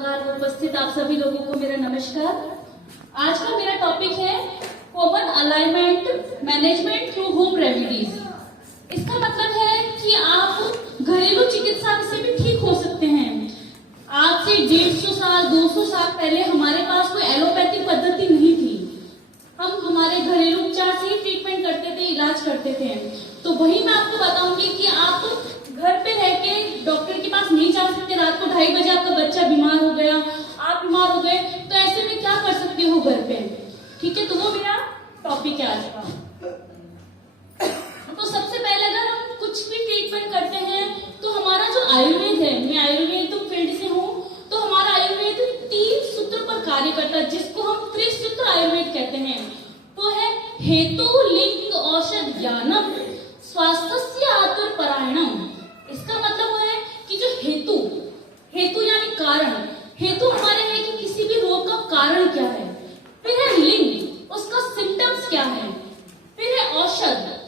सभागार में उपस्थित आप सभी लोगों को मेरा नमस्कार। आज का मेरा टॉपिक है common alignment management through whom remedies. इसका मतलब है कि आप घरेलू चिकित्सा से भी ठीक हो सकते हैं। आज से 150 साल 200 साल पहले हमारे पास कोई एलोपैथिक पद्धति नहीं थी। हम हमारे घरेलू उपचार से ही ट्रीटमेंट करते थे, इलाज करते थे। तो वही मैं आपको बताऊंगी कि आप घर पे रह के डॉक्टर के पास नहीं जा सकते। रात को 2:30 बजे आपका बच्चा बीमार हो गया, आप बीमार हो गए, तो ऐसे में क्या कर सकते हो घर पे। ठीक है, तो वो मेरा टॉपिक है आज का। तो सबसे पहले अगर हम कुछ भी ट्रीटमेंट करते हैं तो हमारा जो आयुर्वेद है, मैं आयुर्वेद फील्ड से हूँ, तो हमारा आयुर्वेद 3 सूत्र पर कार्य करता है, जिसको हम त्रिसूत्र आयुर्वेद कहते हैं। तो है हेतु लिंग औषध ज्ञानम स्वास्थ्य आतुर परायणम। इसका मतलब है कि जो हेतु यानी कारण, हेतु हमारे है कि किसी भी रोग का कारण क्या है। फिर है लिंग, उसका सिम्टम्स क्या है। फिर है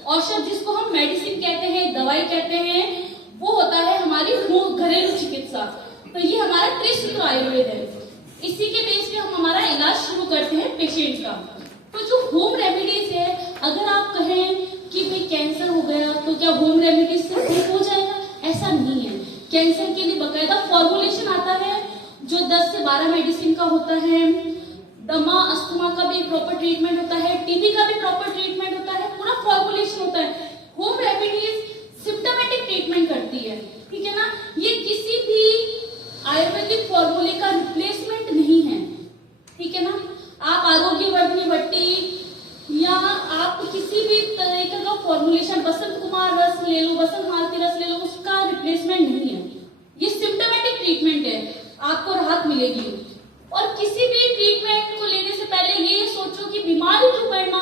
औषध जिसको हम मेडिसिन कहते हैं, दवाई कहते हैं, वो होता है हमारी घरेलू चिकित्सा। तो ये हमारा त्रिसूत्र आयुर्वेद है। इसी के बेस पे हम हमारा इलाज शुरू करते हैं पेशेंट का। तो जो होम रेमेडीज है, अगर आप कहें कि भाई कैंसर हो गया तो क्या होम रेमेडीज से ठीक हो जाएगा, ऐसा नहीं है। कैंसर के लिए बकायदा फॉर्मुलेशन आता है जो 10 से 12 मेडिसिन का होता है। दमा अस्थमा का भी प्रॉपर ट्रीटमेंट होता है, टीबी का भी प्रॉपर ट्रीटमेंट होता है, पूरा फॉर्मुलेशन होता है। होम रेमेडीज सिम्टोमेटिक ट्रीटमेंट करती है, ठीक है ना। ये किसी भी आयुर्वेदिक फॉर्मूले का रिप्लेसमेंट नहीं है, ठीक है ना। आप आरोग्य वर्धनी बट्टी या आप किसी भी तरीके का फॉर्मुलेशन, बसंत कुमार रस ले लो, बसंत मालती रस ले लो, उसका रिप्लेसमेंट नहीं है। ये सिम्टोमेटिक ट्रीटमेंट है, आपको राहत मिलेगी। और किसी भी ट्रीटमेंट को लेने से पहले ये सोचो कि बीमारी क्यों पड़ना।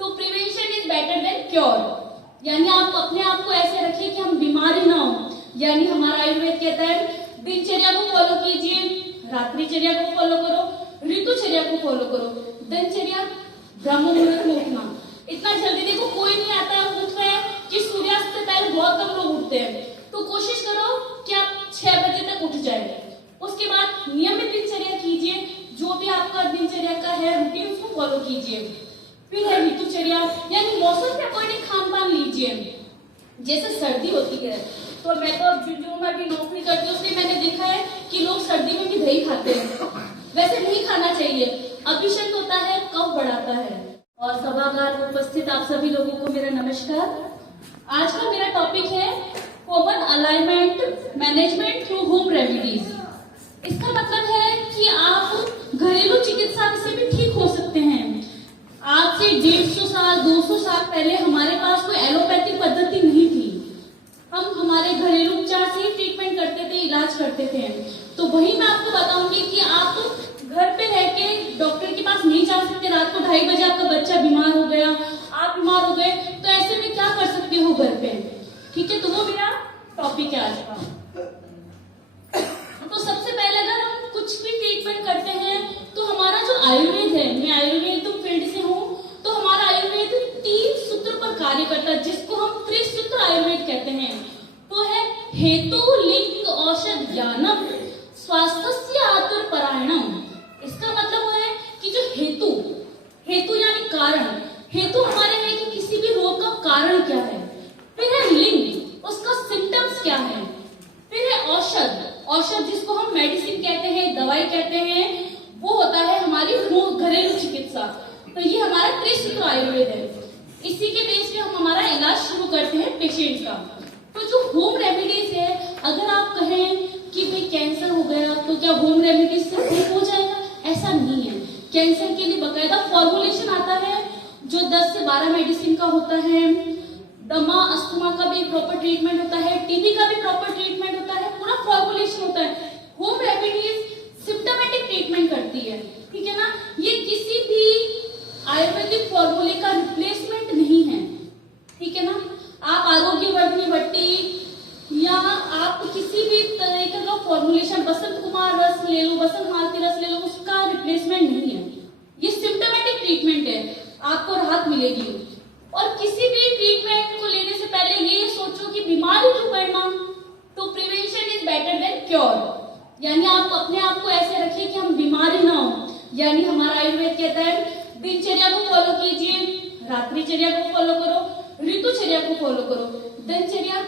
तो prevention is better than cure, यानी आप अपने आप को ऐसे रखिए कि हम बीमारी ना हो। यानी हमारा आयुर्वेद कहता है दिनचर्या को फॉलो कीजिए, रात्रिचर्या को फॉलो करो, ऋतुचर्या को फॉलो करो। दिनचर्या ब्रह्म मुहूर्त में उठना, इतना जल्दी देखो कोई नहीं आता है, उठ रहे हैं कि सूर्यास्त से पहले बहुत कम लोग उठते हैं। तो कोशिश करो कि आप 6 बजे तक उठ जाए। उसके बाद नियमित दिनचर्या कीजिए, जो भी आपका दिनचर्या का है रूटीन उसको फॉलो कीजिए। फिर है ऋतुचर्या, यानी मौसम के अकॉर्डिंग खान पान लीजिए। जैसे सर्दी होती है तो मैं तो जो मैं भी नौकरी करती हूँ उसमें मैंने देखा है कि लोग सर्दी में भी दही खाते हैं। वैसे नहीं खाना चाहिए, अभिषेक होता है, कफ बढ़ाता है। और सभागार में उपस्थित आप सभी लोगों को मेरा नमस्कार। आज का मेरा टॉपिक है common alignment management through whom remedies. इसका मतलब है कि आप घरेलू चिकित्सा से भी ठीक हो सकते हैं। आज से 150 साल 200 साल पहले हमारे पास कोई एलोपैथिक पद्धति नहीं थी। हम हमारे घरेलू उपचार से ही ट्रीटमेंट करते थे, इलाज करते थे। तो वही मैं आपको बताऊंगी कि आप घर पे रह के डॉक्टर के पास नहीं जा सकते। रात को 2:30 बजे आपका बच्चा बीमार हो गया, आप बीमार हो गए, तो ऐसे में क्या कर सकते हो घर पे। ठीक है, तो वो मेरा टॉपिक है आज का। तो सबसे पहले अगर हम कुछ भी ट्रीटमेंट करते हैं तो हमारा जो आयुर्वेद है, मैं आयुर्वेद फील्ड से हूँ, तो हमारा आयुर्वेद 3 सूत्र पर कार्य करता है, जिसको हम त्रिसूत्र आयुर्वेद कहते हैं। तो है हेतु लिंग औषध ज्ञानम स्वास्थ्य आतुर परायणम। इसका मतलब है कि जो हेतु यानी कारण, हेतु हमारे है कि किसी भी रोग का कारण क्या है। फिर है लिंग, उसका सिम्टम्स क्या है। फिर है औषध जिसको हम मेडिसिन कहते हैं, दवाई कहते हैं, वो होता है हमारी घरेलू चिकित्सा। तो ये हमारा त्रिसूत्र आयुर्वेद है। इसी के बेस पे हम हमारा इलाज शुरू करते हैं पेशेंट का। तो जो होम रेमेडीज है, अगर आप कहें कि भाई कैंसर हो गया तो क्या होम रेमेडीज से ठीक हो जाएगा, ऐसा नहीं है। कैंसर के लिए बकायदा फॉर्मुलेशन आता है जो 10 से 12 मेडिसिन का होता है। दमा अस्थमा का भी प्रॉपर ट्रीटमेंट होता है, टीबी का भी प्रॉपर ट्रीटमेंट होता है, पूरा फॉर्मुलेशन होता है। होम रेमेडीज सिम्टोमेटिक ट्रीटमेंट करती है, ठीक है ना। ये किसी भी आयुर्वेदिक फॉर्मूले का रिप्लेसमेंट नहीं है, ठीक है ना। आप आरोग्य वर्धनी बट्टी या आप किसी भी तरीके का फॉर्मुलेशन, बसंत कुमार रस ले लो, बसंत मालती रस ले लो, उसका रिप्लेसमेंट नहीं है। ये सिम्टोमेटिक ट्रीटमेंट है, आपको राहत मिलेगी। और किसी भी ट्रीटमेंट को लेने से पहले ये सोचो कि बीमारी क्यों पड़ना। तो prevention is better than cure, यानी आप अपने आप को ऐसे रखिए कि हम बीमारी ना हो। यानी हमारा आयुर्वेद कहता है दिनचर्या को फॉलो कीजिए, रात्रिचर्या को फॉलो करो, ऋतुचर्या को फॉलो करो। दिनचर्या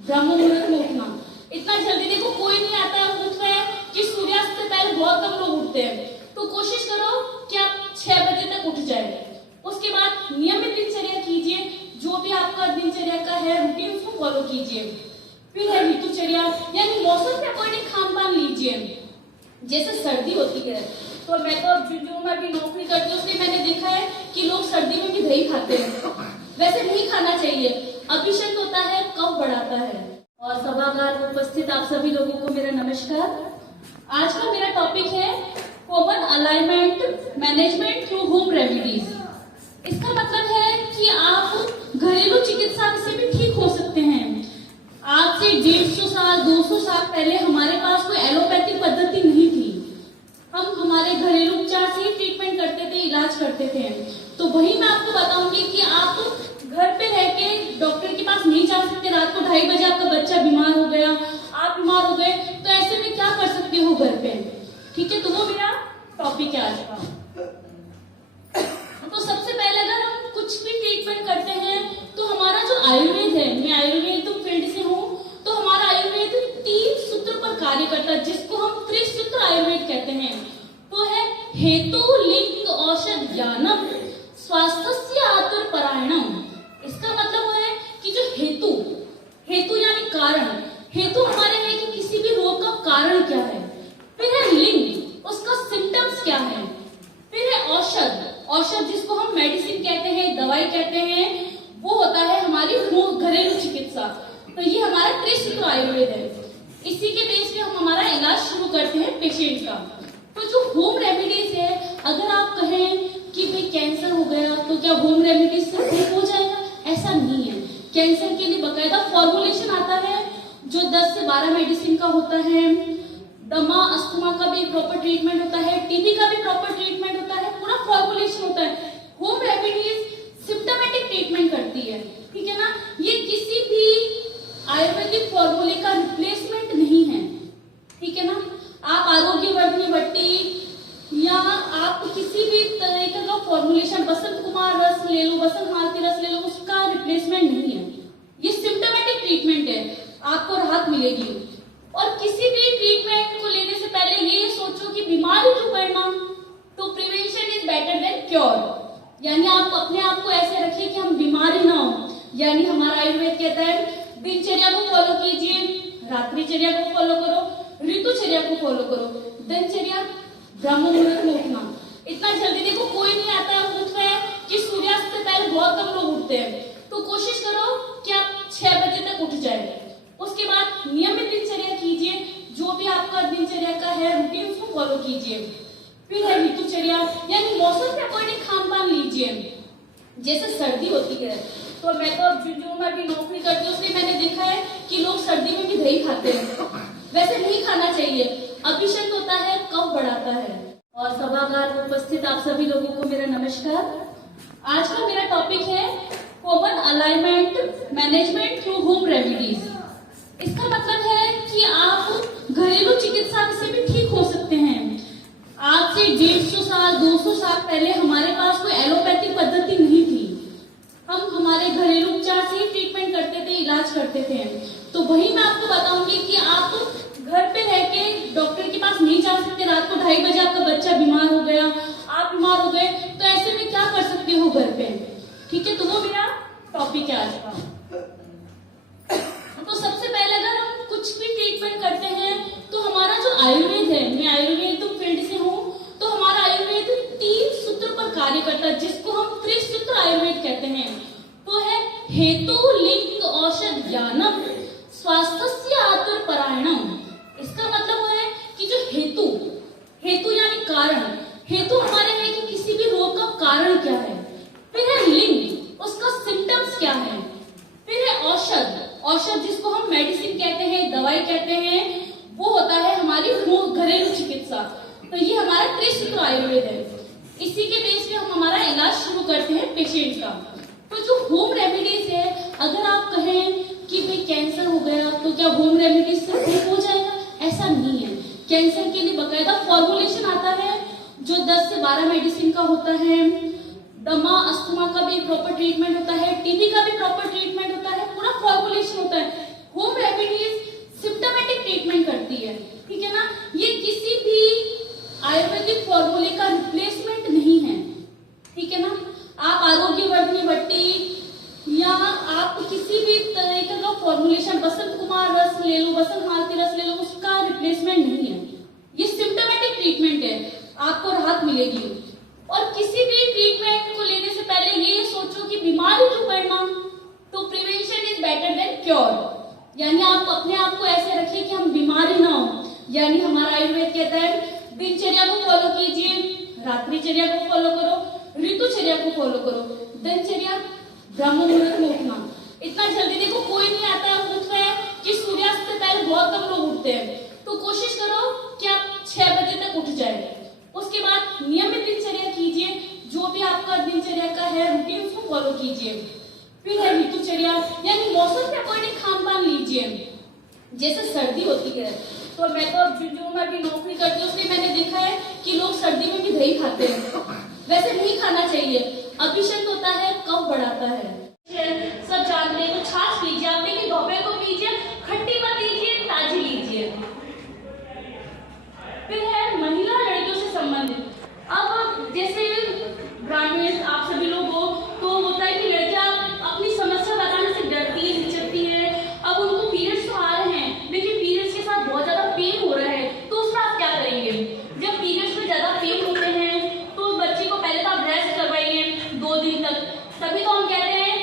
ब्रह्म मुहूर्त में उठना। इतना जल्दी देखो कोई नहीं आता है, उठ रहे हैं कि सूर्यास्त से पहले बहुत कम लोग उठते हैं, तो कोशिश करो कि आप 6 बजे तक उठ जाए। उसके बाद नियमित दिनचर्या कीजिए, जो भी आपका दिनचर्या का है रूटीन उसको फॉलो कीजिए। फिर है ऋतुचर्या, यानी मौसम के अकॉर्डिंग खान पान लीजिए। जैसे सर्दी होती है तो मैं तो अब जो मैं भी नौकरी करती हूँ उसलिए मैंने देखा है कि लोग सर्दी में भी दही खाते हैं, वैसे नहीं खाना चाहिए। अभिषेक होता है, कफ बढ़ाता है। और सभागार में उपस्थित आप सभी लोगों को मेरा नमस्कार। आज का मेरा टॉपिक है common alignment management through whom remedies. इसका मतलब है कि आप घरेलू चिकित्सा से भी ठीक हो सकते हैं। आज से 150 साल 200 साल पहले हमारे पास कोई एलोपैथिक पद्धति नहीं थी, हम हमारे घरेलू उपचार से ही ट्रीटमेंट करते थे, इलाज करते थे। तो वही मैं आपको बताऊंगी कि आप घर पे रह के डॉक्टर के पास नहीं जा सकते। रात को 2:30 बजे आपका बच्चा बीमार हो गया, आप बीमार हो गए, तो ऐसे में क्या कर सकते हो घर पे, ठीक है। तो वो मेरा टॉपिक है आज का। तो सबसे पहले अगर हम कुछ भी ट्रीटमेंट करते हैं तो हमारा जो आयुर्वेद है, मैं आयुर्वेद फील्ड से हूँ, तो हमारा आयुर्वेद 3 सूत्र पर कार्य करता है, जिसको हम त्रिसूत्र आयुर्वेद कहते हैं। तो है हेतु लिंग औषध ज्ञानम स्वास्थ्य आतुर परायणम। इसका मतलब है कि जो हेतु यानी कारण, हेतु हमारे है कि किसी भी रोग का कारण क्या है। फिर है लिंग, उसका सिम्टम्स क्या है। फिर है औषध जिसको हम मेडिसिन कहते हैं, दवाई कहते हैं, वो होता है हमारी घरेलू चिकित्सा। तो ये हमारा त्रिसूत्र आयुर्वेद है। इसी के बेस पे हम हमारा इलाज शुरू करते हैं पेशेंट का। तो जो होम रेमेडीज है, अगर आप कहें कि भाई कैंसर हो गया तो क्या होम रेमेडीज से ठीक हो जाएगा, ऐसा नहीं है। कैंसर के लिए बकायदा फॉर्मुलेशन आता है जो 10 से 12 मेडिसिन का होता है। दमा अस्थमा का भी प्रॉपर ट्रीटमेंट होता है, टीबी का भी प्रॉपर ट्रीटमेंट होता है, पूरा फॉर्मुलेशन होता है। होम रेमेडीज सिम्टोमेटिक ट्रीटमेंट करती है, ठीक है ना। ये किसी भी आयुर्वेदिक फॉर्मूले का रिप्लेसमेंट नहीं है, ठीक है ना। आप आरोग्यवर्धनी बट्टी या आप किसी भी तरीके का फॉर्मुलेशन, बसंत कुमार रस ले लो, बसंत मालती रस ले लो, उसका रिप्लेसमेंट नहीं है। ये सिम्टोमेटिक ट्रीटमेंट है, आपको राहत मिलेगी। और किसी भी ट्रीटमेंट को लेने से पहले ये सोचो कि बीमारी क्यों पड़ना, तो prevention is better than cure. यानी आप अपने आप को ऐसे रखिए कि हम बीमारी ना हो। यानी हमारा आयुर्वेद कहता है दिनचर्या को फॉलो कीजिए, रात्रिचर्या को फॉलो करो, ऋतुचर्या को फॉलो करो। दिनचर्या ब्रह्म मुहूर्त में उठना। इतना जल्दी देखो कोई नहीं आता है, उठ रहे हैं कि सूर्यास्त से पहले बहुत कम लोग उठते हैं, तो कोशिश करो कि आप 6 बजे तक उठ जाए। उसके बाद नियमित दिनचर्या कीजिए, जो भी आपका दिनचर्या का है रूटीन उसको फॉलो कीजिए। फिर है ऋतुचर्या, यानी मौसम के अकॉर्डिंग खान पान लीजिए। जैसे सर्दी होती है तो मैं तो अब जो मैं भी नौकरी करती हूँ उसलिए मैंने देखा है कि लोग सर्दी में भी दही खाते हैं, वैसे नहीं खाना चाहिए। अभिषेक होता है, कफ बढ़ाता है। और सभागार में उपस्थित आप सभी लोगों को मेरा नमस्कार। आज का मेरा टॉपिक है common alignment management through whom remedies. इसका मतलब है कि आप घरेलू चिकित्सा से भी ठीक हो सकते हैं। आज से 150 साल 200 साल पहले हमारे पास कोई एलोपैथिक पद्धति नहीं थी, हम हमारे घरेलू उपचार से ही ट्रीटमेंट करते थे, इलाज करते थे। तो वही मैं आपको बताऊंगी कि आप घर पे रह के डॉक्टर के पास नहीं जा सकते। रात को 2:30 बजे आपका बच्चा बीमार हो गया, आप बीमार हो गए, तो ऐसे में क्या कर सकते हो घर पे, ठीक है। तो वो मेरा टॉपिक है आज का। तो सबसे पहले अगर हम कुछ भी ट्रीटमेंट करते हैं तो हमारा जो आयुर्वेद है, मैं आयुर्वेद फील्ड से हूँ, तो हमारा आयुर्वेद 3 सूत्र पर कार्य करता है, जिसको हम त्रिसूत्र आयुर्वेद कहते हैं। तो है हेतु लिंग औषध ज्ञानम स्वास्थ्य आतुर परायणम। इसका मतलब है कि जो हेतु यानी कारण, हेतु हमारे है कि किसी भी रोग का कारण क्या है। फिर है लिंग, उसका सिम्टम्स क्या है। फिर है औषध जिसको हम मेडिसिन कहते हैं, दवाई कहते हैं, वो होता है हमारी घरेलू चिकित्सा। तो ये हमारा त्रिसूत्र आयुर्वेद है। इसी के बेस पे हम हमारा इलाज शुरू करते हैं पेशेंट का। तो जो होम रेमेडीज है, अगर आप कहें कि भाई कैंसर हो गया तो क्या होम रेमेडीज से ठीक हो जाएगा, ऐसा नहीं है। कैंसर के लिए बकायदा फॉर्मुलेशन आता है जो 10 से 12 मेडिसिन का होता है। दमा अस्थमा का भी प्रॉपर ट्रीटमेंट होता है, टीबी का भी प्रॉपर ट्रीटमेंट होता है, पूरा फॉर्मुलेशन होता है। होम रेमेडीज सिम्टोमेटिक ट्रीटमेंट करती है, ठीक है ना। ये किसी भी आयुर्वेदिक फॉर्मूले का रिप्लेसमेंट नहीं है, ठीक है ना। आप आरोग्यवर्धनी बट्टी या आप किसी भी तरीके का फॉर्मुलेशन, बसंत कुमार रस ले लो, बसंत मालती रस ले लो, उसका रिप्लेसमेंट नहीं है। ये सिम्टोमेटिक ट्रीटमेंट है, आपको राहत मिलेगी। और किसी भी ट्रीटमेंट को लेने से पहले ये सोचो कि बीमारी क्यों पड़ना, तो prevention is better than cure. यानी आप अपने आप को ऐसे रखिए कि हम बीमारी ना हो। यानी हमारा आयुर्वेद कहता है दिनचर्या को फॉलो कीजिए, रात्रिचर्या को फॉलो करो, ऋतुचर्या को फॉलो करो। दिनचर्या ब्रह्म मुहूर्त में उठना, इतना जल्दी देखो कोई नहीं आता है, उठ रहे हैं कि सूर्यास्त से पहले बहुत कम लोग उठते हैं, तो कोशिश करो कि आप 6 बजे तक उठ जाए। उसके बाद नियमित दिनचर्या कीजिए, जो भी आपका दिनचर्या का है रूटीन उसको फॉलो कीजिए। फिर है ऋतुचर्या, यानी मौसम के अकॉर्डिंग खान पान लीजिए। जैसे सर्दी होती है तो मैं तो अब जो मैं भी नौकरी करती हूँ उसलिए मैंने देखा है कि लोग सर्दी में भी दही खाते हैं, वैसे नहीं खाना चाहिए। अभिषेक होता है, कफ बढ़ाता है। सब जान रहे तो छाछ पीजिए, आप देखिए दोपहर को पीजिए, खट्टी मत लीजिए, ताजी लीजिए। फिर है महिला लड़कियों से संबंधित। अब जैसे ग्रामीण आप सभी लोग हो तो होता है कि लड़कियां अपनी समस्या बताने से डरती है, हिचकती है। अब उनको पीरियड्स तो आ रहे हैं लेकिन पीरियड्स के साथ बहुत ज्यादा पेन हो रहा है, तो उसमें आप क्या करेंगे? जब पीरियड्स में ज्यादा पेन होते हैं तो बच्ची को पहले तो आप रेस्ट करवाइए 2 दिन तक, तभी तो हम कहते हैं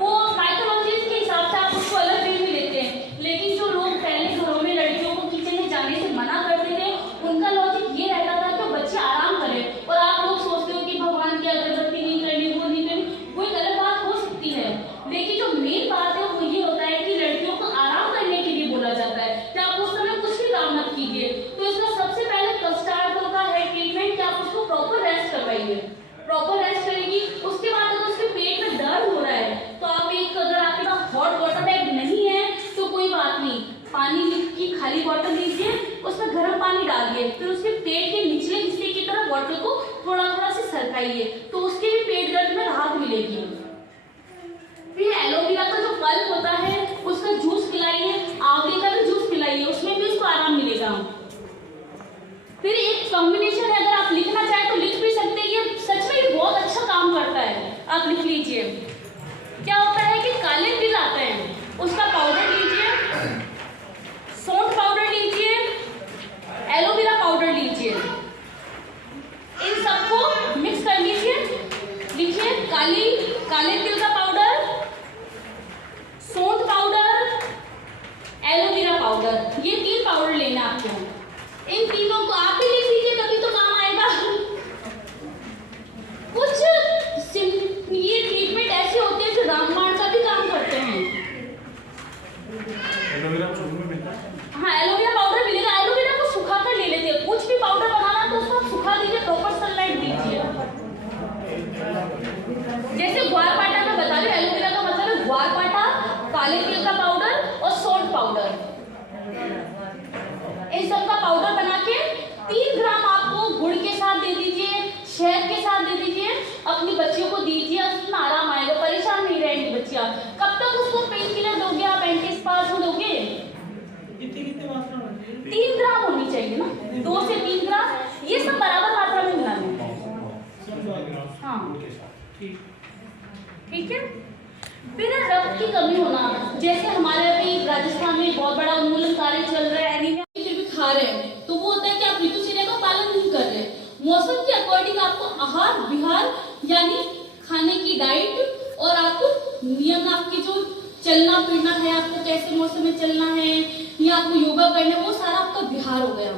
वो साइकोलॉजिस्ट के हिसाब से आप उसको अलग वे में लेते हैं। लेकिन जो लोग पहले घरों में लड़कियों को किचन में जाने से मना करते थे, उनका लॉजिक ये रहता था कि बच्चे आराम करें। और आप लोग सोचते हो कि भगवान की अगरबत्ती नहीं करनी, वो नहीं करनी, वो एक अलग बात हो सकती है। लेकिन जो मेन बात है वो ये होता है कि लड़कियों को आराम करने के लिए बोला जाता है कि आप उस समय कुछ भी काम मत कीजिए। तो इसका सबसे पहले स्टार्ट होगा है ट्रीटमेंट कि आप उसको प्रॉपर रेस्ट करवाइए। प्रॉपर रेस्ट करेगी, उसके बाद अगर उसके पेट में दर्द हो रहा है तो आप एक, अगर आपके पास हॉट वाटर बैग नहीं है तो कोई बात नहीं, पानी की खाली बॉटल लीजिए, उसमें गर्म पानी डालिए, फिर उसके पेट के निचले हिस्से की तरफ बॉटल को थोड़ा थोड़ा से सरकाइए, तो उसके भी पेट दर्द में राहत मिलेगी। फिर एलोवेरा का जो पल्प होता है उसका जूस पिलाइए, आंवले का भी जूस पिलाइए, उसमें भी उसको आराम मिलेगा। फिर एक कॉम्बिनेशन है, अगर आप लिखना चाहें तो लिख भी सकते हैं, ये सच में ये बहुत अच्छा काम करता है, आप लिख लीजिए। क्या होता है कि काले तिल आते हैं, उसका पाउडर लीजिए, सौंठ पाउडर लीजिए, एलोवेरा पाउडर लीजिए, इन सबको मिक्स कर लीजिए। लिखिए काले तिल का पाउडर, सौंठ पाउडर, एलोवेरा पाउडर, ये 3 पाउडर लेना आपको। इन तीनों को आप भी लिख लीजिए, तभी तो काम आएगा। कुछ ये ट्रीटमेंट ऐसे होते हैं जो रामबाण का भी काम करते हैं। एलोवेरा में मिलता है? हाँ, एलोवेरा पाउडर मिलेगा। एलोवेरा को सुखा कर ले लेते हैं, कुछ भी पाउडर बनाना तो उसको सुखा दीजिए, प्रॉपर सनलाइट दीजिए। जैसे ग्वारपाठा में बता रही हूँ, एलोवेरा का मतलब है ग्वारपाठा, काले तिल का पाउडर और सौंठ पाउडर, इन सब का पाउडर बना के 3 ग्राम आपको गुड़ के साथ दे दीजिए, शहद के साथ दे दीजिए, अपनी बच्चियों को दीजिए, उसमें आराम आएगा, परेशान नहीं रहेंगी बच्चियां। कब तक उसको पेन किलर दोगे आप, एंटीस्पाज़म दोगे? कितनी मात्रा में? 3 ग्राम होनी चाहिए ना, 2 से 3 ग्राम, ये सब बराबर मात्रा में मिलाना है। हाँ, ठीक है। फिर रक्त की कमी होना, जैसे हमारे अभी राजस्थान में बहुत बड़ा उन्मूलन कार्य चल रहा है, एनीमिया, फिर भी खा रहे हैं, तो वो होता है कि आप ऋतुचर्या का पालन नहीं कर रहे। मौसम के अकॉर्डिंग आपको आहार विहार यानी खाने की डाइट और आपको नियम, आपकी जो चलना फिरना है, आपको कैसे मौसम में चलना है या आपको योगा करना है, वो सारा आपका विहार हो गया।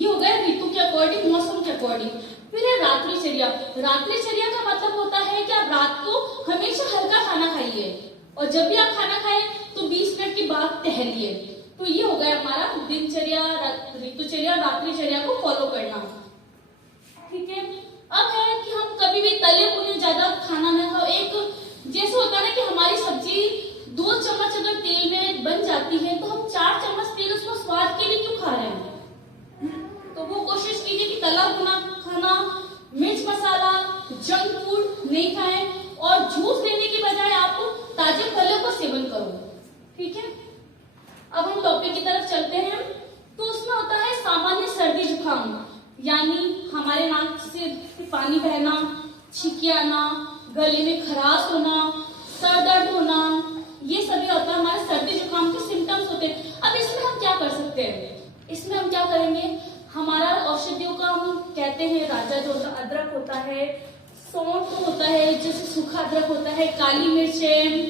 ये हो गया ऋतु के अकॉर्डिंग, मौसम के अकॉर्डिंग। फिर है रात्रिचर्या। रात्रिचर्या का मतलब होता है कि आप रात को हमेशा हल्का खाना खाइए और जब भी आप खाना खाएं तो 20 मिनट के बाद टहलिए। तो ये हो गया हमारा दिनचर्या, ऋतुचर्या, रात्रिचर्या को फॉलो करना, ठीक है। अब है कि हम कभी भी तले भुने ज्यादा खाना न खाओ। एक जैसे होता है ना कि हमारी सब्जी 2 चम्मच अगर तेल में बन जाती है तो हम 4 चम्मच तेल उसको स्वाद के लिए क्यों खा रहे हैं? तो वो कोशिश कीजिए कि तला भुना खाना, मिर्च मसाला, जंक फूड नहीं खाएं और जूस लेने की बजाय आप ताजे फलों का सेवन करो। ठीक है, अब हम टॉपिक की तरफ चलते हैं। तो उसमें होता है सामान्य सर्दी जुकाम, यानी हमारे नाक से पानी बहना, छींके आना, गले में खराश होना, सर दर्द होना, ये सभी होता है हमारे सर्दी जुकाम के सिम्टम्स होते हैं। अब इसमें हम क्या कर सकते हैं? इसमें हम क्या करेंगे, हमारा औषधियों का हम कहते हैं राजा जो होता है, अदरक होता है, सौंठ होता है, जैसे सूखा अदरक होता है, काली मिर्च है,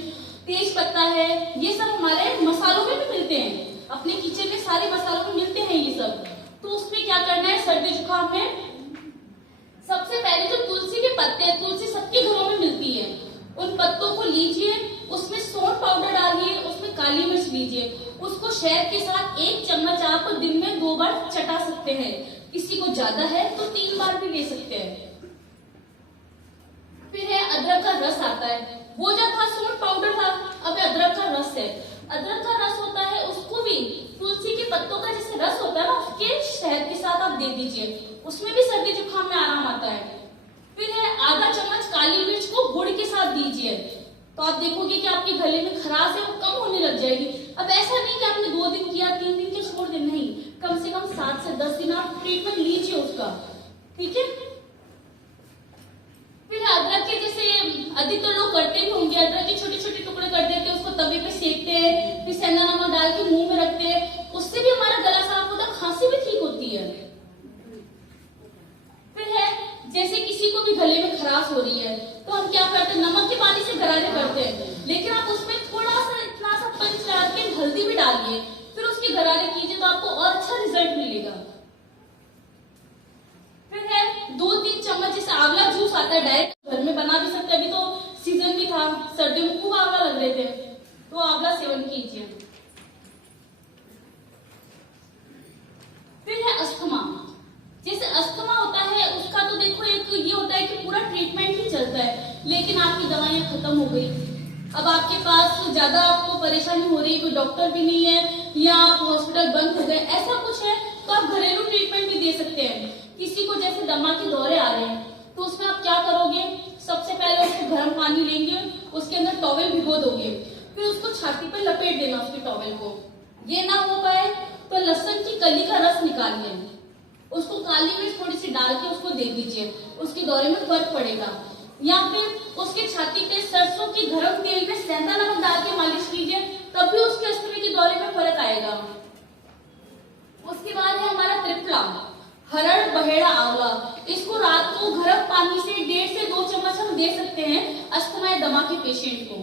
तेज पत्ता है, ये सब हमारे मसालों में भी मिलते हैं, अपने किचन में सारे मसालों में मिलते हैं ये सब। तो उसमें क्या करना है सर्दी जुकाम में, सबसे पहले जो तुलसी के पत्ते हैं, तुलसी सबके घरों में मिलती है, उन पत्तों को लीजिए, उसमें सौंठ पाउडर डालिए, उसमें काली मिर्च लीजिए, उसको शहद के साथ 1 चम्मच आप दिन में 2 बार चटा सकते हैं। किसी को ज्यादा है तो 3 बार भी ले सकते हैं। फिर है अदरक का रस आता है, वो जो था सौंठ पाउडर था, अब अदरक का रस है। अदरक का रस होता है, उसको भी तुलसी के पत्तों का जैसे रस होता है ना, उसके शहद के साथ आप दे दीजिए, उसमें भी सर्दी जुकाम में आराम आता है। फिर है आधा चम्मच काली मिर्च को गुड़ के साथ दीजिए, तो आप देखोगे कि आपके गले में खराश है वो कम होने लग जाएगी। अब ऐसा नहीं कि आपने 2 दिन किया, 3 दिन के छोड़ दे, नहीं, कम से कम 7 से 10 दिन आप ट्रीटमेंट लीजिए उसका। ठीक है, फिर अदरक के जैसे अधिकतर लोग करते भी होंगे, अदरक के छोटे छोटे टुकड़े कर देते हैं, उसको तवे पे सेकते हैं, फिर सेंधा नमक डाल के मुंह में रखते हैं, उससे भी हमारा गला साफ होता है, खांसी भी ठीक होती है। फिर है जैसे किसी को भी गले में खराश हो रही है तो हम क्या करते हैं, नमक के पानी से गरारे करते हैं, लेकिन आप उसमें थोड़ा सा इतना सा पंच डाल के हल्दी भी डालिए, फिर उसके गरारे कीजिए तो आपको और अच्छा रिजल्ट मिलेगा। फिर है 2-3 चम्मच जैसे आंवला जूस आता है, डायरेक्ट घर में बना भी सकते हैं, अभी तो सीजन भी था, सर्दियों में खूब आंवला लग रहे थे, तो आंवला सेवन कीजिए। फिर है अस्थमा, जैसे अस्थमा होता है उसका तो देखो एक ये होता है कि पूरा ट्रीटमेंट ही चलता है, लेकिन आपकी दवाइयां खत्म हो गई, अब आपके पास ज्यादा आपको परेशानी हो रही है, कोई डॉक्टर भी नहीं है या हॉस्पिटल बंद हो गए, ऐसा कुछ है तो आप घरेलू ट्रीटमेंट भी दे सकते हैं। किसी को जैसे दमा के दौरे आ रहे हैं तो उसमें आप क्या करोगे, सबसे पहले उसको गर्म पानी लेंगे, उसके अंदर टॉवेल भिगो दोगे, फिर उसको छाती पर लपेट देना उसके टॉवेल को। ये ना हो पाए तो लहसुन की कली का रस निकालिए, उसको काली मिर्च थोड़ी सी डाल के उसको दे दीजिए, उसके दौरे में फर्क पड़ेगा। या फिर उसके छाती पे सरसों के गर्म तेल में सेंधा नमक डाल के मालिश कीजिए, तब भी उसके अस्थमा के दौरे में फर्क आएगा। उसके बाद है हमारा त्रिफला, हरड़ बहेड़ा आंवला, इसको रात को गर्म पानी से 1.5 से 2 चम्मच हम दे सकते हैं अस्थमा या दमा के पेशेंट को।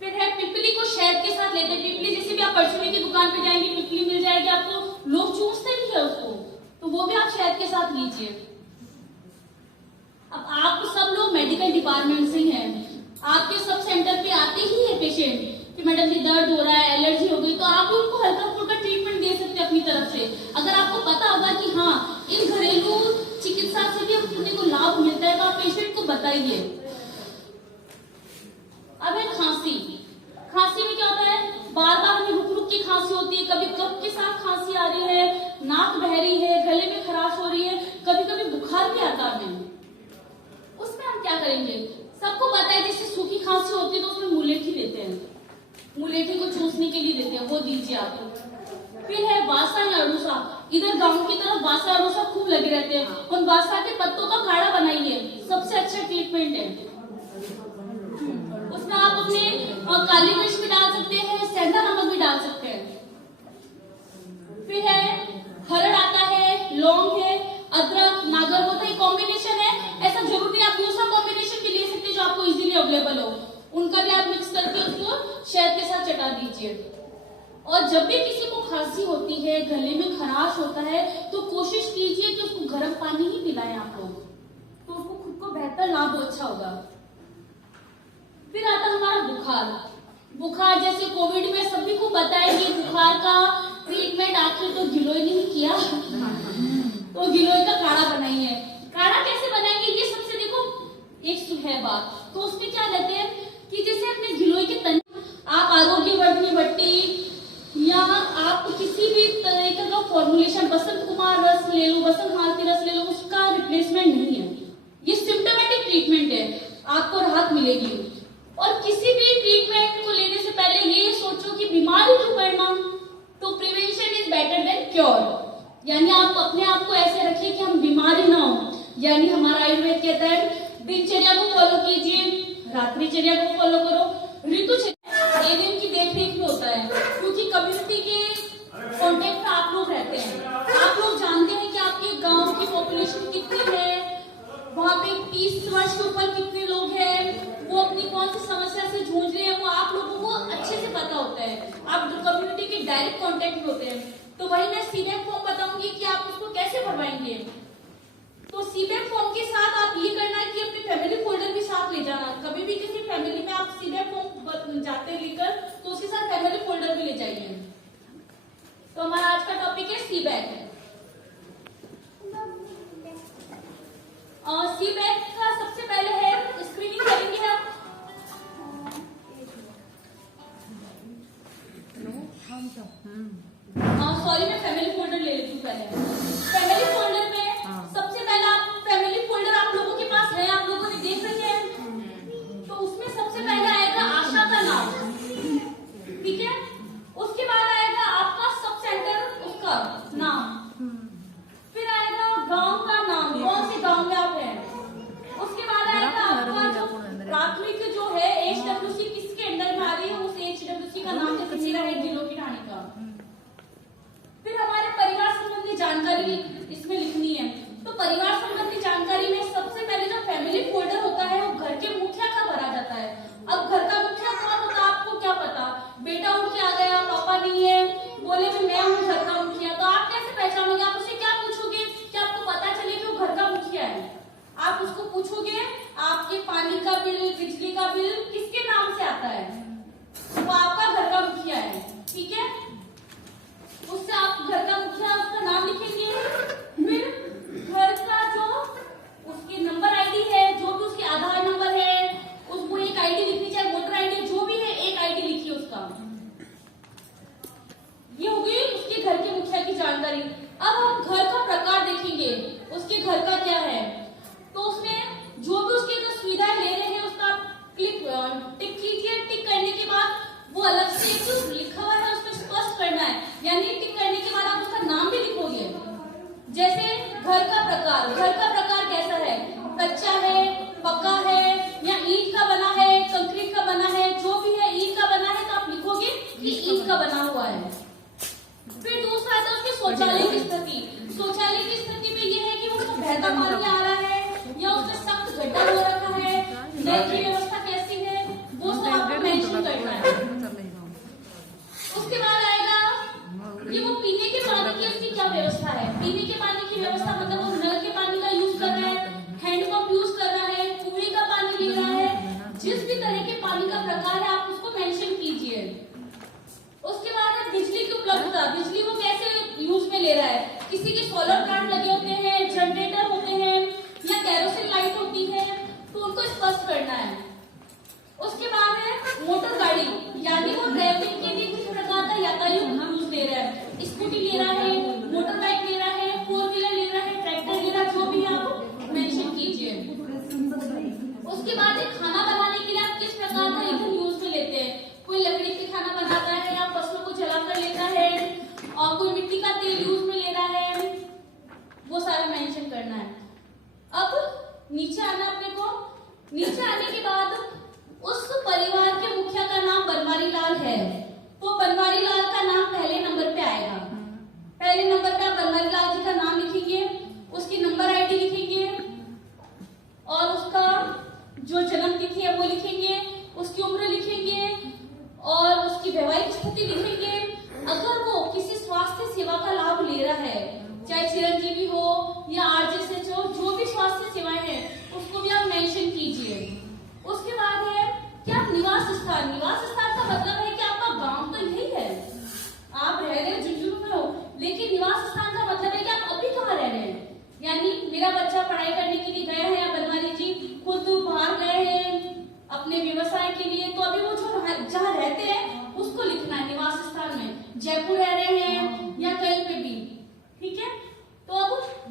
फिर है पिपली को शहद के साथ लेते हैं, पिपली जैसे भी आप परचूनी की दुकान पे जाएंगे पिपली मिल जाएगी आपको, लोग चूसते भी है उसको, तो वो भी आप शहद के साथ लीजिए। अब आप सब लोग मेडिकल डिपार्टमेंट से हैं, आपके सब सेंटर पे आते ही है पेशेंट कि मैडम जी दर्द हो रहा है, एलर्जी हो गई, तो आप उनको हल्का फुल्का ट्रीटमेंट दे सकते हैं अपनी तरफ से। अगर आपको पता होगा कि हाँ इन घरेलू चिकित्सा से भी अपने को लाभ मिलता है तो आप पेशेंट को बताइए। अब है खांसी, खांसी में क्या होता है, बार बार हमें रुक रुक की खांसी होती है, कभी कफ के साथ खांसी आ रही है, नाक बह रही है, गले में खराश हो रही है, कभी कभी बुखार भी आता है। उसमें हम क्या करेंगे, सबको पता है जैसे सूखी खांसी होती है तो उसमें मुलेठी देते हैं, मुलेठी को चूसने के लिए देते हैं, वो दीजिए आप। फिर है बासा या अड़ूसा, इधर गांव की तरफ बासा अड़ूसा खूब लगे रहते हैं, उन बासा के पत्तों का काढ़ा बनाइए, सबसे अच्छा ट्रीटमेंट है। उसमें आप अपने काली मिर्च भी डाल सकते हैं, सेंधा नमक भी डाल सकते हैं। फिर है हरड़ आता है, लौंग है, अदरक, नागरमोथा, ये कॉम्बिनेशन है, ऐसा जरूरी आप दूसरा कॉम्बिनेशन भी ले सकते हैं जो आपको इजीली अवेलेबल हो, उनका भी आप मिक्स करके उसको शहद के साथ चटा दीजिए। और जब भी किसी को खांसी होती है, गले में खराश होता है, तो कोशिश कीजिए कि उसको गर्म पानी ही पिलाएं आप लोग, तो उसको खुद को बेहतर लाभ अच्छा होगा। फिर आता हमारा बुखार, बुखार जैसे कोविड में सभी को पता है कि बुखार का ट्रीटमेंट आखिर तो गिलोय ने ही किया, तो गिलोय का काढ़ा बनाइए। काढ़ा कैसे बनाएंगे, ये सबसे देखो एक है बात, तो उसमें क्या लेते हैं कि जैसे अपने गिलोय के तने आप आरोग्यवर्धनी बट्टी या आप किसी भी तरीके का हमेशा बसंत कुमार रस ले लो, बसंत मालती रस ले लो, उसका रिप्लेसमेंट नहीं है। ये सिम्टोमेटिक ट्रीटमेंट है, आपको राहत मिलेगी। और किसी भी ट्रीटमेंट को लेने से पहले ये सोचो कि बीमारी क्यों पड़ना, तो prevention is better than cure. यानी आप अपने आप को ऐसे रखिए कि हम बीमारी ना हो। यानी हमारा आयुर्वेद कहता है दिनचर्या को फॉलो कीजिए, रात्रिचर्या को फॉलो करो, ऋतुचर्या दिन की देखरेख में होता है, क्योंकि कम्युनिटी के कॉन्टेक्ट में आप लोग रहते हैं। आप लोग जानते हैं कि आपके गांव की पॉपुलेशन कितनी है, वहाँ पे 30 वर्ष के ऊपर कितने लोग हैं, वो अपनी कौन सी समस्या से जूझ रहे हैं, वो आप लोगों को अच्छे से पता होता है। आप कम्युनिटी के डायरेक्ट कॉन्टेक्ट में होते हैं। तो वही मैं सीबैक फॉर्म बताऊंगी कि आप उसको कैसे भरवाएंगे। तो सीबैक फॉर्म के साथ आप ये करना है कि अपने फैमिली फोल्डर भी साथ ले जाना। कभी भी किसी फैमिली में आप सीबैक फॉर्म जाते हैं लेकर, तो उसके साथ फैमिली फोल्डर भी ले जाइए। तो हमारा आज का टॉपिक है सीबैक। सीबैक का सबसे पहले है स्क्रीनिंग करेंगे हम। सॉरी, मैं फैमिली फोल्डर ले लेती हूँ पहले। फैमिली फोल्डर में सबसे पहला फैमिली फोल्डर आप लोगों के पास है, आप लोगों ने देख रखे हैं। तो उसमें सबसे पहले आएगा आशा का नाम, ठीक है। उसके बाद आएगा आपका सब सेंटर, उसका नाम। फिर आएगा गांव का नाम, कौन से गांव में आप हैं। उसके बाद आएगा आपका जो प्राथमिक जो है HWC किसके अंडर में आ रही है, उस HWC का नाम जैसे मेरा है जिलों की ठाणे का। फिर हमारे परिवार संबंधी जानकारी इसमें लिखनी है। तो परिवार संबंधी जानकारी में सबसे पहले जो फैमिली फोल्डर होता है वो घर के मुखिया का भरा जाता है। अब घर का मुखिया कौन होता है आपको क्या पता, बेटा उठ के आ गया, पापा नहीं है, बोले कि मैं हूँ घर का मुखिया, तो आप कैसे पहचानोगे। आप उससे क्या पूछोगे कि आपको पता चले कि वो घर का मुखिया है। आप उसको पूछोगे आपके पानी का बिल, बिजली का बिल किसके नाम से आता है, वो आपका घर का मुखिया है, ठीक है। उससे आप घर का मुखिया उसका नाम लिखेंगे। फिर घर का जो उसकी नंबर आईडी है, जो भी उसके आधार नंबर है, उसको एक आईडी लिखनी चाहिए, वोटर आईडी जो भी है एक आईडी लिखिए उसका। ये हो गई उसके घर के मुखिया की जानकारी। अब हम घर का प्रकार देखेंगे, उसके घर का क्या है। तो उसमें जो भी उसके जो सुविधाएं ले रहे हैं उसका टिक कीजिए। टिक करने के बाद वो अलग से एक लिखा हुआ है उसमें स्पष्ट करना है, यानी टिक करने के बाद आप उसका नाम भी लिखोगे। जैसे घर का प्रकार कैसा है, कच्चा है, पक्का है, या ईंट का बना है, कंक्रीट का बना है, जो भी है ईंट का बना है तो आप लिखोगे कि ईंट का बना हुआ है। फिर दूसरा आता है उसके शौचालय की स्थिति। शौचालय की स्थिति में ये है कि उसको बहता पानी आ रहा है या उसमें सख्त गड्ढा हो रखा है, नल की व्यवस्था कैसी है, वो सब आपको मेंशन करना है। उसके बाद आएगा ये वो पीने के पानी की उसकी क्या व्यवस्था है। पीने के पानी की व्यवस्था मतलब वो नल के पानी का यूज कर रहा है, हैंडपंप यूज कर रहा है, कुएं का पानी ले रहा है, जिस भी तरह के पानी का प्रकार है आप उसको मेंशन कीजिए। उसके बाद है बिजली की उपलब्धता। बिजली वो कैसे यूज में ले रहा है, किसी के सोलर प्लांट लगे होते हैं, जनरेटर होते हैं या कैरोसिन लाइट होती है, तो उनको स्पष्ट करना है। उसके बाद है मोटर गाड़ी, यानी वो ट्रैवलिंग के लिए किस प्रकार का यातायात यूज ले रहा है, स्कूटी ले रहा है, मोटर बाइक ले रहा है, 4 व्हीलर ले रहा है, ट्रैक्टर ले रहा है, जो भी आप मेंशन कीजिए। उसके बाद है खाना बनाने के लिए आप किस प्रकार का ईंधन यूज में लेते हैं। कोई लकड़ी से खाना बनाता है या फसलों को जलाकर लेता है, और कोई मिट्टी का तेल यूज में ले रहा है।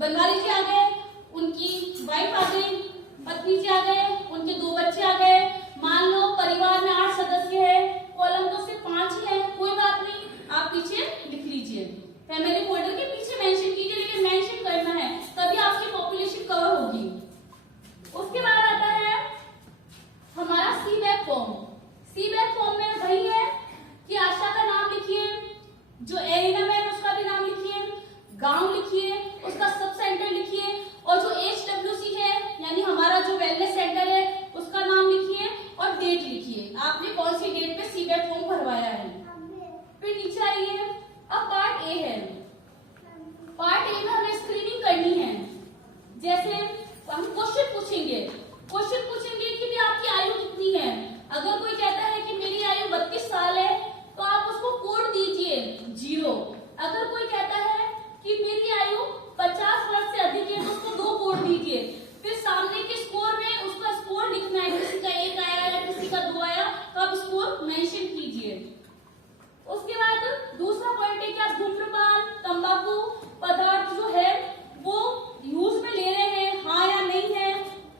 बंगाली जी आ गए, उनकी वाइफ आ गई, पत्नी जी आ गए, उनके 2 बच्चे आ गए। मान लो परिवार में 8 सदस्य है, कॉलम तो सिर्फ 5 ही है, कोई बात नहीं, आप पीछे लिख लीजिए, फैमिली फोल्डर के पीछे मेंशन कीजिए, लेकिन मेंशन करना है, तभी आपकी पॉपुलेशन कवर होगी। उसके बाद आता है हमारा सीबैक फॉर्म। सीबैक फॉर्म में वही है कि आशा का नाम लिखिए, जो एरिया में उसका भी नाम लिखिए, गांव लिखिए, उसका सब सेंटर लिखिए, और जो HWC है यानी हमारा जो वेलनेस सेंटर है उसका नाम लिखिए और डेट लिखिए, आपने कौन सी डेट पे सीबैक फॉर्म भरवाया है। फिर नीचे आइए, अब पार्ट ए है। पार्ट ए में हमें स्क्रीनिंग करनी है, जैसे हम क्वेश्चन पूछेंगे कि भी आपकी आयु कितनी है। अगर कोई कहता है कि मेरी आयु 32 साल है तो आप उसको कोड दीजिए 0। अगर कोई कहता है कि मेरी आयु 50 वर्ष से अधिक है तो उसको 2 कोड दीजिए। फिर सामने के स्कोर में उसका स्कोर लिखना है, किसी का 1 आया या किसी का 2 आया, तो आप स्कोर मेंशन कीजिए। उसके बाद दूसरा पॉइंट है कि आप धूम्रपान, तंबाकू पदार्थ जो है वो यूज में ले रहे हैं, हाँ या नहीं है,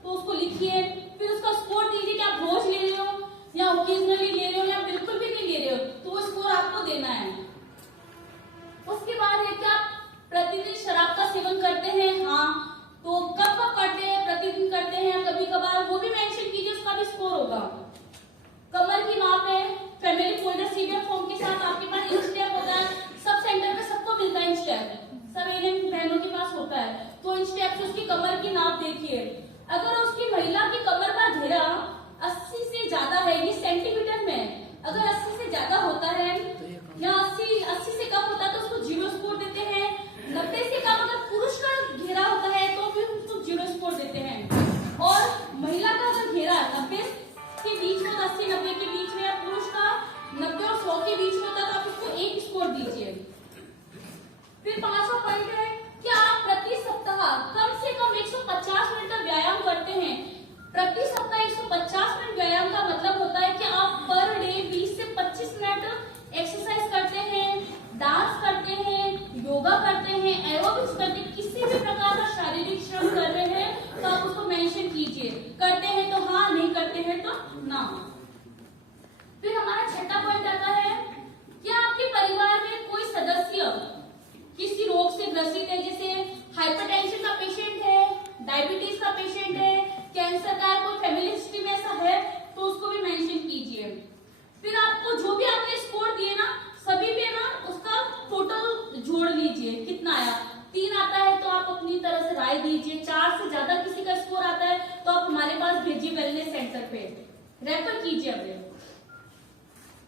तो उसको लिखिए। फिर उसका स्कोर दीजिए कि आप रोज ले रहे हो या ओकेजनली ले रहे हो या बिल्कुल भी नहीं ले रहे हो, तो वो स्कोर आपको देना है। उसके बाद है कि आप प्रतिदिन शराब का सेवन करते हैं, हाँ, तो कब कब करते हैं, प्रतिदिन करते हैं, कभी कभार, वो भी मेंशन कीजिए, उसका भी स्कोर होगा। कमर की माप है, फैमिली फोल्डर सीबीएफ फॉर्म के साथ आपके पास इंस्टेप होता है, सब सेंटर पे सबको मिलता है इंस्टेप, सब एनएम बहनों के पास होता है, तो इंस्टेप से उसकी कमर की नाप देखिए। अगर उसकी महिला की कमर का घेरा 80 से ज्यादा है, ये सेंटीमीटर में, अगर 80 से ज्यादा होता है या 80 से कम होता है तो उसको 0 स्कोर देते हैं। 90 से कम अगर पुरुष का घेरा होता है तो फिर उसको 0 स्कोर देते हैं, और महिला का अगर घेरा 90 के बीच में, 80-90 के बीच में, या पुरुष का 90 और 100 के बीच में होता है तो आप उसको 1 स्कोर दीजिए। फिर 5वां पॉइंट है कि आप प्रति सप्ताह कम से कम 150 मिनट का व्यायाम करते हैं। प्रति सप्ताह 150 मिनट व्यायाम का मतलब होता है कि आप पर डे 20 से 25 मिनट एक्सरसाइज करते हैं, डांस करते हैं, योगा करते हैं, एरोबिक्स करते हैं, किसी भी प्रकार का शारीरिक श्रम कर रहे हैं तो आप उसको मेंशन कीजिए। करते हैं तो हाँ, नहीं करते हैं तो ना। फिर हमारा 6वां पॉइंट आता है कि आपके परिवार में कोई सदस्य किसी रोग से ग्रसित है, जैसे हाइपरटेंशन का पेशेंट है, डायबिटीज का पेशेंट है, कैंसर का कोई फैमिली हिस्ट्री में ऐसा है तो उसको भी मेंशन कीजिए। फिर आपको जो भी आपने स्कोर दिए ना, सभी पे ना उसका टोटल जोड़ लीजिए, कितना आया। 3 आता है तो आप अपनी तरह से राय दीजिए, 4 से ज्यादा किसी का स्कोर आता है तो आप हमारे पास भेजिए, वेलनेस सेंटर पे रेफर कीजिए। अब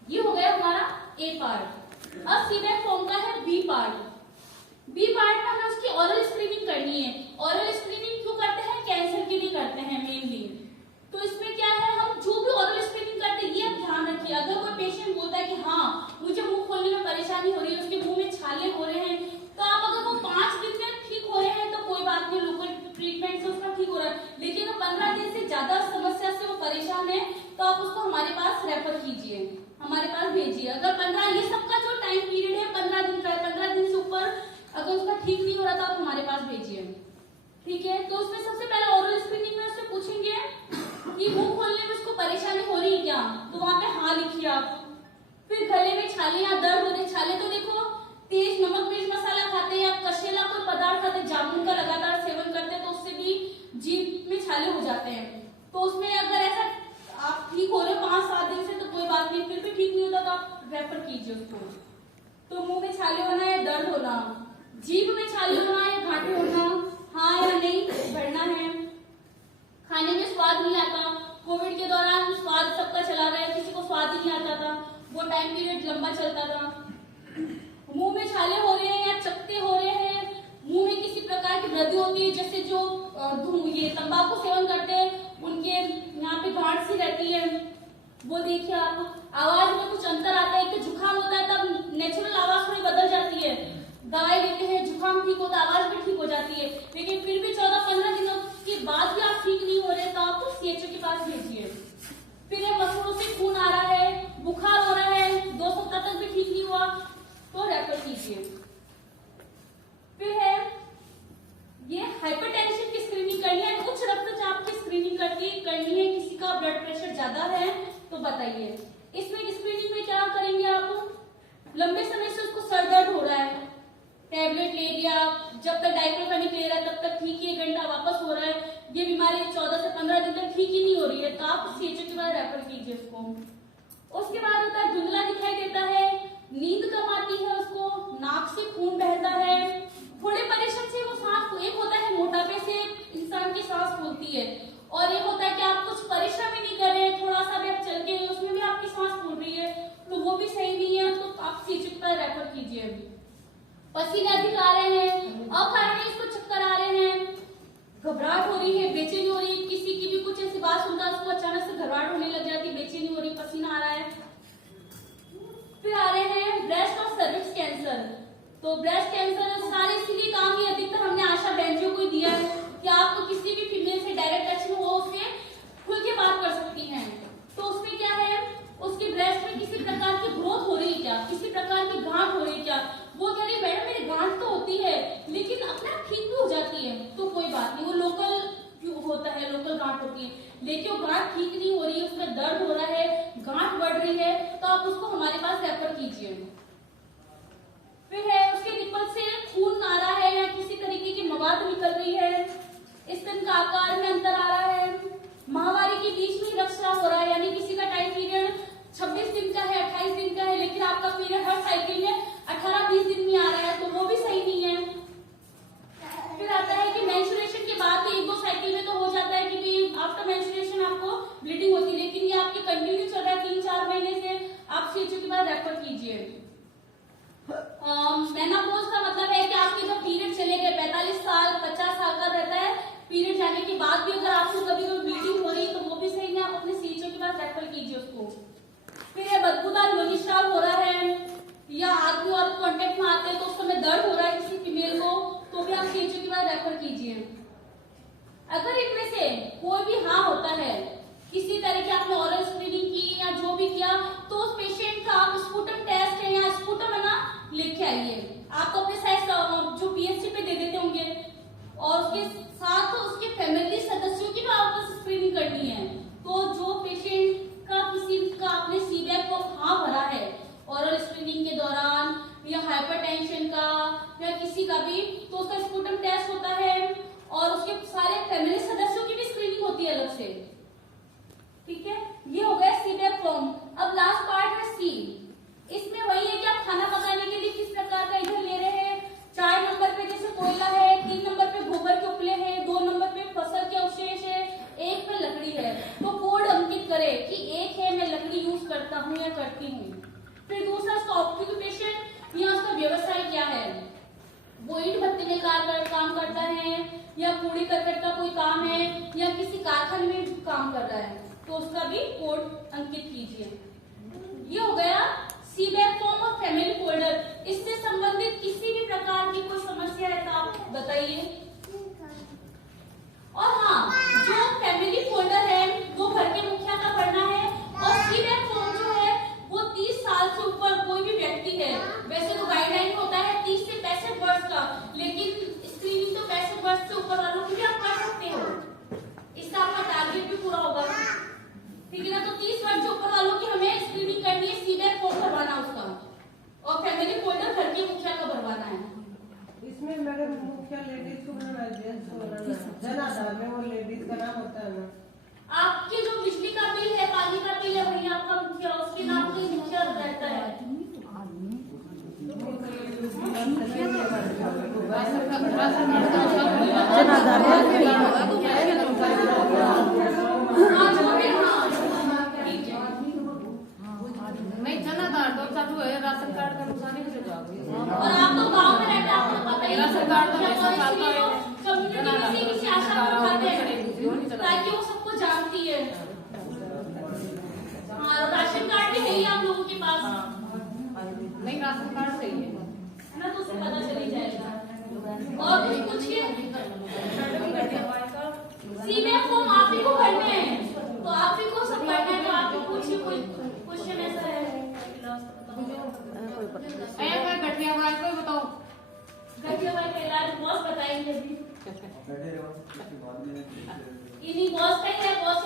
ये हो गया हमारा ए पार्ट। अब सीबैक फॉर्म का है बी पार्ट। बी पार्ट में हमें उसकी ऑरल स्क्रीनिंग करनी है। ऑरल स्क्रीनिंग क्यों करते हैं? कैंसर के लिए करते हैं मेनली। तो इसमें क्या है, हम जो भी ऑरल स्क्रीनिंग करते हैं ये आप ध्यान रखिए। अगर कोई पेशेंट बोलता है कि हाँ मुझे मुंह खोलने में परेशानी हो रही है, उसके मुंह में छाले हो रहे हैं, तो आप अगर वो 5 दिन में ठीक हो रहे हैं तो कोई बात नहीं, लोकल ट्रीटमेंट से उसका ठीक हो रहा है। लेकिन अगर 15 दिन से ज्यादा समस्या से वो परेशान है तो आप उसको हमारे पास रेफर कीजिए, हमारे पास भेजिए। अगर 15, ये सबका जो टाइम पीरियड है 15 दिन का है, 15 दिन से ऊपर अगर उसका ठीक नहीं हो रहा तो आप हमारे पास भेजिए, ठीक है। तो उसमें सबसे पहले ओरल स्क्रीनिंग में उससे पूछेंगे कि मुंह खोलने में उसको परेशानी हो रही है क्या, तो वहां पे हाँ लिखिए आप। फिर गले में छाले या दर्द हो रहे, छाले तो देखो तेज नमक मिर्च मसाला खाते हैं या कशेला कोई पदार्थ खाते, जामुन का लगातार सेवन करते हैं तो उससे भी जीभ में छाले हो जाते हैं। तो उसमें अगर ऐसा आप ठीक हो रहे हो 5-7 दिन से तो कोई बात नहीं, फिर भी ठीक नहीं होता तो आप रेफर कीजिए उसको। तो मुंह में छाले होना या दर्द होना, जीभ में छाले होना या घाटे होना, हाँ या नहीं भरना है। खाने में स्वाद नहीं आता, कोविड के दौरान स्वाद सबका चला गया, किसी को स्वाद ही नहीं आता था, वो टाइम पीरियड लंबा चलता था। मुंह में छाले हो रहे हैं या चकते हो रहे हैं, मुंह में किसी प्रकार की वृद्धि होती है, जैसे जो ये तंबाकू सेवन करते हैं उनके यहाँ पे गांठ सी रहती है, वो देखिए आप। आवाज में कुछ अंतर आता है, कि जुकाम होता है तब नेचुरल आवाज थोड़ी बदल जाती है, दवाई लेते हैं जुकाम ठीक होता है, आवाज भी ठीक हो जाती है, लेकिन फिर भी 14-15 दिनों के बाद भी आप ठीक नहीं हो रहे तो आप तो सीएचओ के पास भेजिए। फिर ये मसूड़ों से खून आ रहा है, बुखार हो रहा है, 2 सप्ताह तक भी ठीक नहीं हुआ तो रेफर कीजिए। फिर है सोनोग्राफी करनी है, किसी का ब्लड प्रेशर ज्यादा है तो बताइए। इसमें स्क्रीनिंग में क्या करेंगे आप, लंबे समय से उसको सर दर्द हो रहा है, टैबलेट ले लिया, जब तक डाइक्लोफेनेक ले रहा है तब तक ठीक ही, 1 घंटा वापस हो रहा है, ये बीमारी 14 से 15 दिन तक ठीक ही नहीं हो रही है, तो आप सीएचओ के बाद रेफर कीजिए उसको। उसके बाद होता है धुंधला दिखाई देता है, नींद कम आती है उसको, नाक से खून बहता है, थोड़े परेशान से वो सांस, एक होता है मोटापे से इंसान की सांस फूलती है, और एक होता है कि आप कुछ परिश्रम ही नहीं कर रहे हैं, थोड़ा सा भी आप चल के उसमें भी आपकी सांस फूल रही है, तो वो भी सही नहीं है, तो आप सीएचओ पर रेफर कीजिए। पसीने अधिक आ रहे हैं, अकारण इसको चक्कर आ रहे हैं, घबराहट हो रही है, बेचैनी हो रही है, किसी की भी कुछ ऐसी बात सुनता है उसको अचानक से घबराहट होने लग जाती है, बेचैनी हो रही, पसीना आ रहा है। फिर आ रहे हैं ब्रेस्ट और सर्विक्स कैंसर। तो ब्रेस्ट कैंसर सारे इसीलिए काम ही अधिकतर हमने आशा बहनों को ही दिया है कि आपको किसी भी फीमेल से डायरेक्ट टच में हो, उससे खुल के बात कर सकती हैं। तो उसमें क्या है, उसके ब्रेस्ट में किसी प्रकार की ग्रोथ हो रही है क्या, किसी प्रकार की गांठ हो रही है क्या, वो कह रही मैडम मेरी गांठ तो होती है लेकिन अपने आप ठीक भी हो जाती है, तो कोई बात नहीं, वो लोकल होता है, लोकल गांठ होती है, लेकिन वो गांठ ठीक नहीं हो रही है, उसमें दर्द हो रहा है, गांठ बढ़ रही है, तो आप उसको हमारे पास रेफर कीजिए। फिर है उसके निपल से खून आ रहा है या किसी तरीके की मवाद निकल रही है, स्तन का आकार में अंतर आ रहा है, माहवारी के बीच में रक्तस्राव हो रहा है, यानी किसी का टाइम पीरियड 26 दिन का है, 28 दिन का है, लेकिन आपका पीरियड हर साइकिल में 18-20 दिन में आ रहा है, तो वो भी सही नहीं है। फिर आता है कि मेंस्ट्रुएशन के बाद 1-2 साइकिल में तो हो जाता है कि आफ्टर मेंस्ट्रुएशन आपको ब्लीडिंग होती है, लेकिन ये आपके कंटिन्यू चल रहा है 3-4 महीने से, आप सीएचओ के बाद रेफर कीजिए। मेनोपॉज का मतलब है कि आपके जब पीरियड चले गए 45 साल 50 साल का रहता है, पीरियड जाने के बाद भी अगर आपको कभी कोई ब्लीडिंग हो रही है तो वो भी सही नहीं, आप अपने सीएचओ के बाद रेफर कीजिए उसको। फिर ये बदबूदार योनिस्राव हो रहा है या आदमी और कांटेक्ट में आते हैं तो उस समय दर्द हो रहा है किसी फीमेल को, तो भी आप सीएचओ के बाद रेफर कीजिए। अगर इनमें से कोई भी हाँ होता है, किसी तरह की आपने ओरल स्क्रीनिंग की या जो भी किया, तो उस पेशेंट का आप स्पूटम टेस्ट है या स्पूटम है ना लिख के आइए, आपको अपने साइज जो पीएचसी पे दे देते होंगे, और उसके साथ उसके फैमिली सदस्यों की भी आपको स्क्रीनिंग करनी है। तो जो पेशेंट का किसी का आपने सीबैक को हाँ भरा है ओरल स्क्रीनिंग के दौरान या हाइपरटेंशन का या किसी का भी, तो उसका स्पूटम टेस्ट होता है और उसके सारे फैमिली सदस्यों की भी स्क्रीनिंग होती है अलग से। ठीक है, ये हो गया सीबैक फॉर्म। अब लास्ट पार्ट है सी, इसमें वही है कि आप खाना पकाने के लिए किस प्रकार का ईंधन ले रहे हैं। 4 नंबर पे जैसे कोयला है, 3 नंबर पे गोबर के उपले हैं, 2 नंबर पे फसल के अवशेष है, 1 पे लकड़ी है, तो कोड अंकित करे कि 1 है मैं लकड़ी यूज करता हूँ या करती हूँ। फिर दूसरा उसका ऑक्यूपेशन या उसका व्यवसाय क्या है, वो ईंट भट्टी में काम करता है या कूड़े करकट का कोई काम है या किसी कारखाने में काम कर रहा है, तो उसका भी कोड अंकित कीजिए। ये हो गया सीबैक फॉर्म और फैमिली फोल्डर। इससे संबंधित किसी भी प्रकार की कोई समस्या है तो आप बताइए। और हाँ, जो फैमिली फोल्डर है वो घर के मुखिया का भरना है, और सीबैक फॉर्म जो है वो 30 साल से ऊपर कोई भी व्यक्ति है, वैसे तो गाइडलाइन होता है 30 से 65 वर्ष का, लेकिन स्क्रीनिंग तो 65 वर्ष से ऊपर वालों की भी आप कर सकते हो, इससे आपका टारगेट भी पूरा होगा। ठीक है ना, तो 30 वर्ष से ऊपर वालों की हमें स्क्रीनिंग करनी है, सीबैक फॉर्म भरवाना उसका, और फैमिली फोल्डर घर के मुखिया का भरवाना है। इसमें मैडम मुखिया लेडीज को बनाना है, जेंट्स को बनाना है, जन आधार में वो लेडीज का नाम होता है ना। आपके जो बिजली का बिल है, पानी का बिल है, वही आपका मुखिया, उसके नाम से मुखिया रहता है। नहीं जनाधार तो चालू है, राशन कार्ड का नुकसान नहीं होगा। और आप तो गांव में रहते हैं, आपको पता ही राशन कार्ड का कम्युनिटी में से किसी आशा को उठाते हैं ताकि वो सबको जानती है। हाँ, राशन कार्ड भी है ही आप लोगों के पास। नहीं राशन कार्ड सही है ना, तो उसे पता चली जाएगा। और कुछ पूछिए, सीबैक फॉर्म आप ही को भरने हैं, तो आप ही को सब भरना है, तो आप ही पूछिए कोई क्वेश्चन ऐसा है। गठिया भाई कोई बताओ। गठिया भाई का इलाज बॉस बताएंगे। अभी बैठे रहो, उसके बाद में इन्हीं बॉस का ही है, बॉस